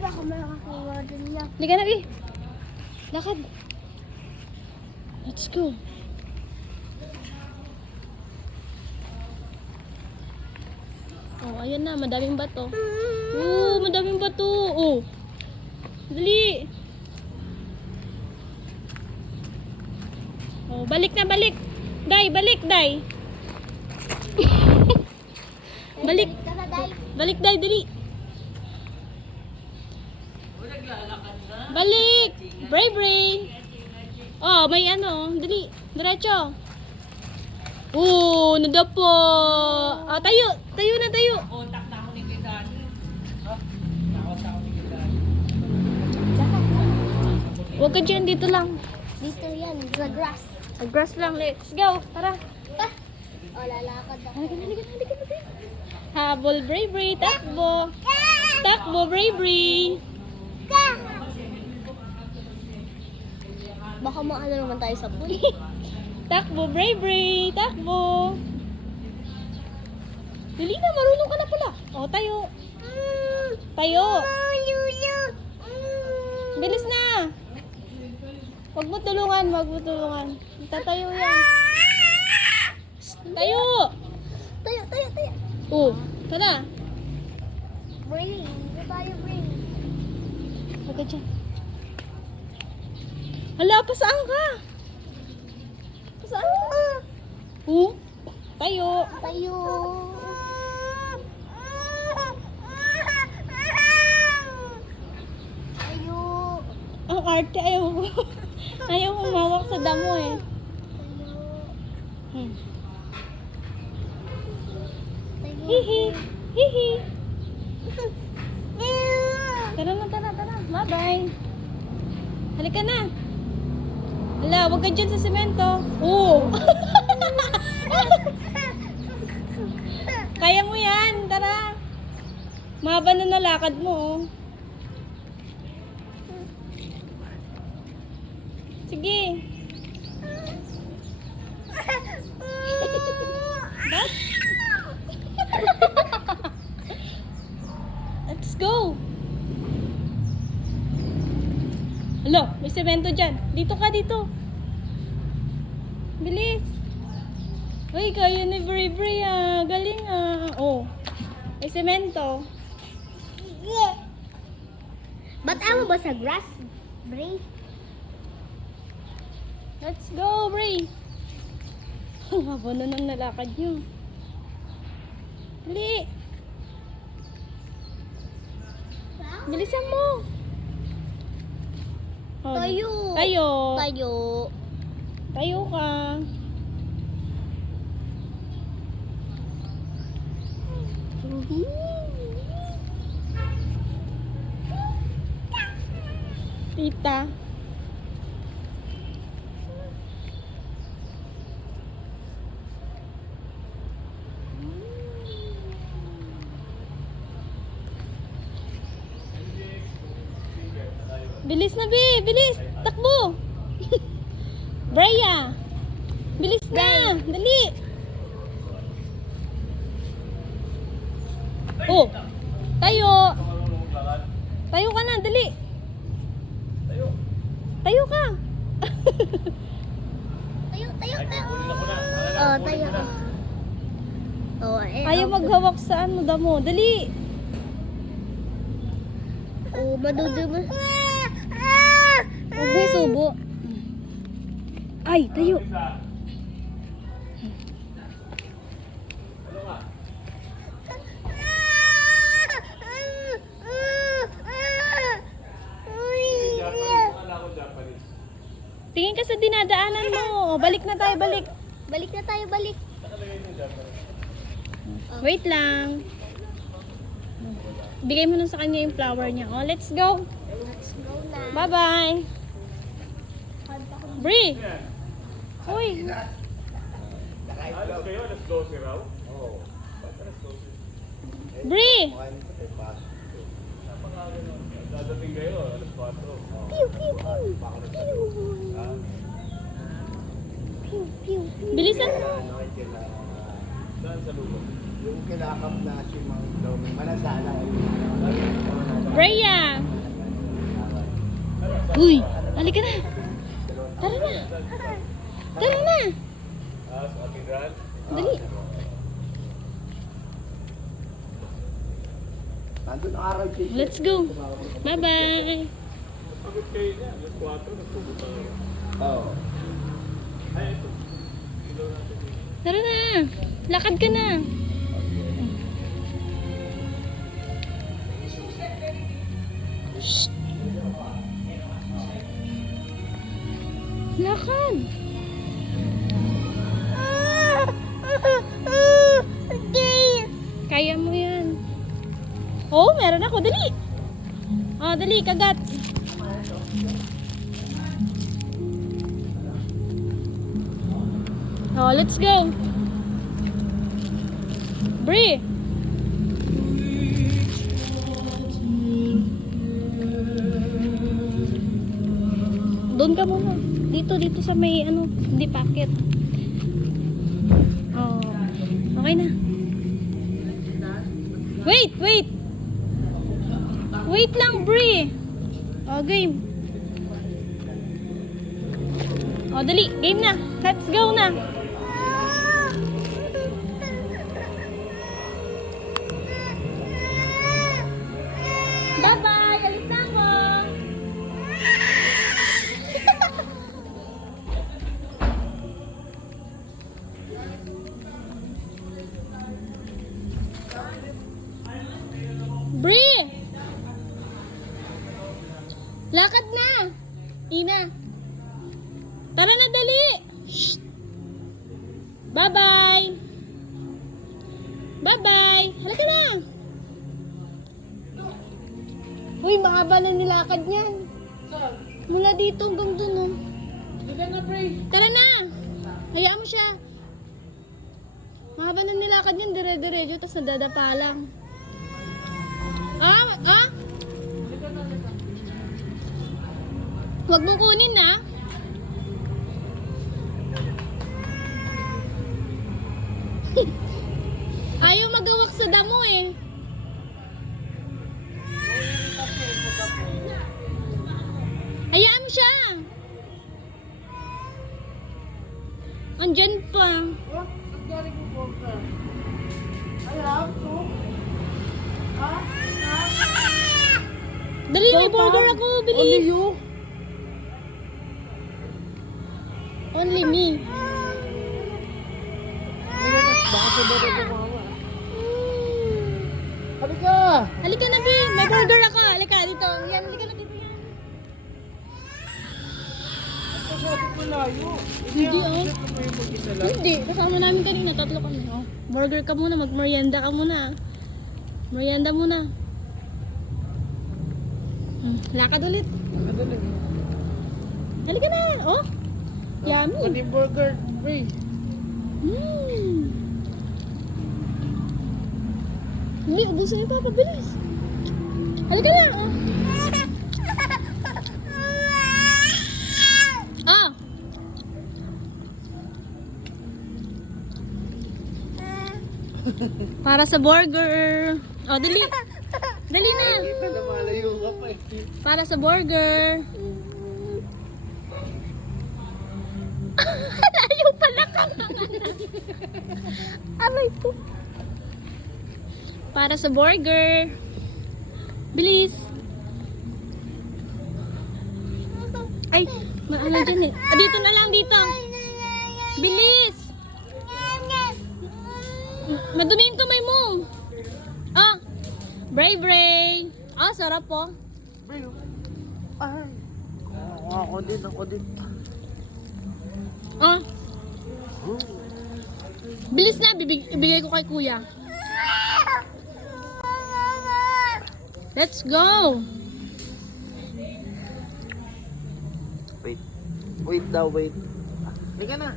baka makakuha din niya. Liga na, Bi. Lakad. Let's go. Oh, ayan na. Madaming bato. Oh, madaming bato. Oh. Dali. Oh, balik na, balik. Day, balik, Day. balik. Balik, Day, dali. Balik! Bray, bray! Oh, may ano. Dali. Diretso. Oo, nadapo. Ah, tayo. Tayo na, tayo. Huwag ka dyan, dito lang. Dito yan, sa grass. Sa grass lang. Let's go. Tara. Ah! O, lalakad ako. Halika na, halika na, halika na. Habol, Bray, Bray. Takbo. Takbo, Bray, Bray. Baka maano naman tayo sa pool. Takbo, Bray, Bray. Takbo. Dali na, marunong ka na pala. O, tayo. Tayo. Lulu. Bilis na. Huwag mo tulungan, huwag mo tulungan. Tatayo yan. Tayo. Tayo, tayo, tayo. Oh, tara. Ito tayo, bring. Ka dyan. Hala, pasaan ka? Pasaan ka? Oh, tayo. Tayo. Tayo. Ang arte, ayaw mo. ayaw mo mawak sa damo eh. Hmm. Hihi. Hihi. Tara na, tara. Bye-bye. Halika na. Hala, huwag ka dyan sa semento. Oo. Kaya mo yan. Tara. Mahaba na nalakad mo. oh. Sige. Ba't? Let's go. Alo, may semento dyan. Dito ka, dito. Bilis. Uy, kaya ni Bri Bri ah. Galing ah. Oh. May semento. Ba't ayaw mo ba sa grass? Bring. Let's go, Bri. Ang haba na ng nalakad nyo. Dali. Bilisan mo. Oh, Tayo. Tayo. Tayo. Tayo ka. Tita. Bilis na, Bi! Bilis! Takbo! Braya! Bilis na! Dali! Oh! Tayo! Tayo ka na, dali! Tayo ka! Tayo, tayo, tayo. Oh, tayo. Oh, eh. Ayaw maghawak sa ano damo. Dali! Oh, madudumi. Huwag mo isubo. Ay, tayo! Tingin ka sa dinadaanan mo. Balik na tayo, balik. Balik na tayo, balik. Wait lang. Bigay mo na sa kanya yung flower niya. Oh, let's go. Let's go na. Bye-bye. Bree! Uy! Alas kayo, alas 12 raw? Bree! Dadating kayo, alas 4. Pew, pew, pew. Pew. Pew, pew. Bilisan mo. Sa lugar? Yung kinakap na si Mang Doming, manasala. Freya! Uy! Halika na! Tara na! Tara na! Dali! Let's go! Bye-bye! Pagod kayo niya. Alas 4, nagpupunta kayo. Oo. Ay, ito. Tara na! Lakad ka na! Lakad! Kaya mo yan. Oh, meron ako. Dali! Oh, dali, kagat. Oh, let's go. Bree. Doon ka muna. Dito, dito sa may ano, hindi packet. Oh. Okay na. Wait, wait. Wait lang, Bree. Oh, game. Oh, dali. Game na. Let's go na. Lakad na! Ina! Tara na, dali! Bye-bye! Bye-bye! Halika na! Uy, mahaba na nilakad niyan. Mula dito hanggang dun, oh. Tara na! Hayaan mo siya. Mahaba na nilakad niyan, dire-diretso, tapos nadadapa lang. Huwag mong kunin, na. Ayaw magawak sa damo, eh. Hayaan mo siya. Andyan pa. Dali, may burger ako. Bilis. Only me. Halika! Halika na, B. May burger ako. Halika, dito. Yan, halika na dito yan. Masyado malayo. Hindi, oh. Hindi, kasama namin kanina, tatlo kami. Oh. Burger ka muna, mag-merienda ka muna. Merienda muna. Hmm, lakad ulit. Lang yun? Halika na, oh. Yummy. Yung burger? Ray. Mm. Hindi, ubusin ni Papa, bilis. Halika na, oh. Ah. Para sa burger. Oh, dali. Dali na. Na. Para sa burger. Aray ko. Para sa burger. Bilis. Ay, maala dyan eh. Ah, dito na lang, dito. Bilis. Madumi yung kamay mo. Ah, Bray Bray. Ah, sarap po. Ray. Ay. Oo, ako din, ako din. Ah. Bilis na, bibig ibigay ko kay kuya. Let's go. Wait. Wait daw, wait. Halika na.